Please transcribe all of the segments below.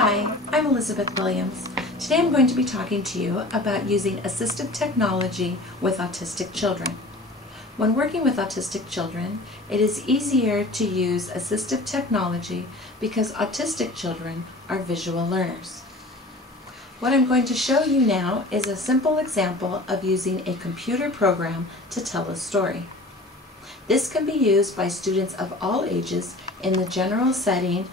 Hi, I'm Elizabeth Williams. Today I'm going to be talking to you about using assistive technology with autistic children. When working with autistic children, it is easier to use assistive technology because autistic children are visual learners. What I'm going to show you now is a simple example of using a computer program to tell a story. This can be used by students of all ages in the general setting,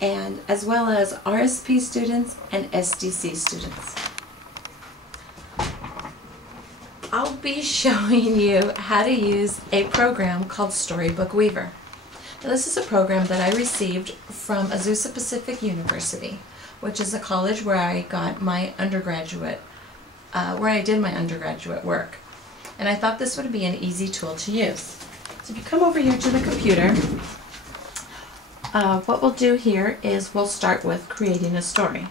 and as well as RSP students and SDC students. I'll be showing you how to use a program called Storybook Weaver. Now, this is a program that I received from Azusa Pacific University, which is a college where I got my undergraduate, where I did my undergraduate work. And I thought this would be an easy tool to use. So if you come over here to the computer, what we'll do here is we'll start with creating a story.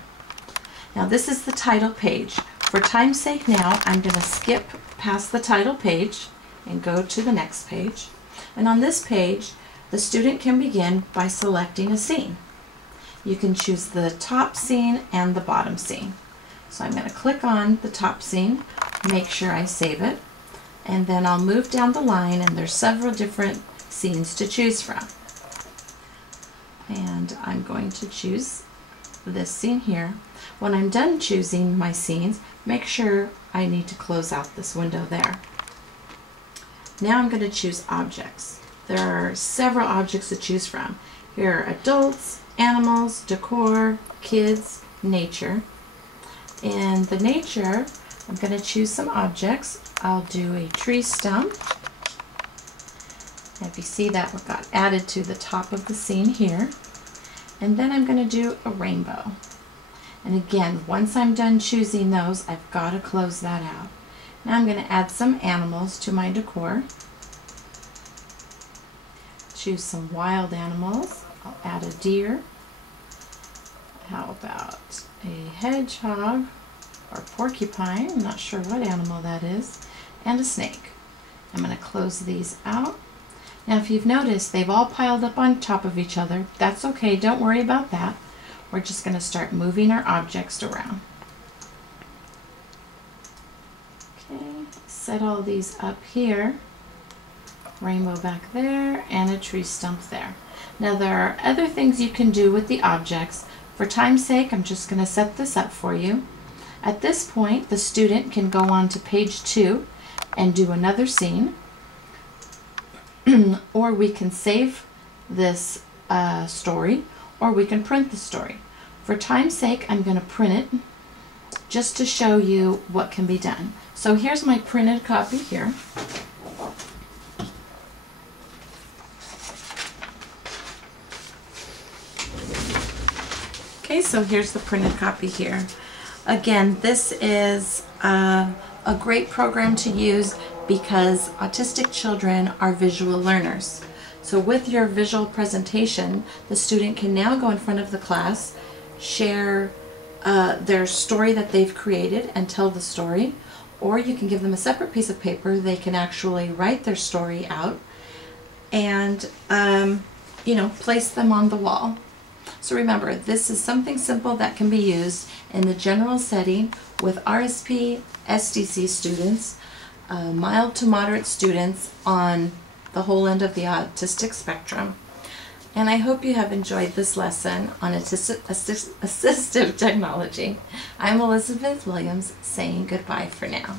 Now this is the title page. For time's sake now, I'm going to skip past the title page and go to the next page. And on this page, the student can begin by selecting a scene. You can choose the top scene and the bottom scene. So I'm going to click on the top scene, make sure I save it, and then I'll move down the line, and there's several different scenes to choose from. And I'm going to choose this scene here. When I'm done choosing my scenes, make sure I need to close out this window there. Now I'm going to choose objects. There are several objects to choose from. Here are adults, animals, decor, kids, nature. In the nature, I'm going to choose some objects. I'll do a tree stump. If you see that, what got added to the top of the scene here. And then I'm going to do a rainbow. And again, once I'm done choosing those, I've got to close that out. Now I'm going to add some animals to my decor. Choose some wild animals. I'll add a deer. How about a hedgehog or porcupine? I'm not sure what animal that is. And a snake. I'm going to close these out. Now if you've noticed, they've all piled up on top of each other. That's okay, don't worry about that. We're just going to start moving our objects around. Okay, set all these up here. Rainbow back there and a tree stump there. Now there are other things you can do with the objects. For time's sake, I'm just going to set this up for you. At this point, the student can go on to page 2 and do another scene. Or we can save this story, or we can print the story. For time's sake, I'm going to print it just to show you what can be done. So here's my printed copy here. Okay, so here's the printed copy here. Again, this is a great program to use because autistic children are visual learners. So with your visual presentation, the student can now go in front of the class, share their story that they've created and tell the story, or you can give them a separate piece of paper. They can actually write their story out and place them on the wall. So remember, this is something simple that can be used in the general setting with RSP, SDC students, mild to moderate students on the whole end of the autistic spectrum. And I hope you have enjoyed this lesson on assistive technology. I'm Elizabeth Williams saying goodbye for now.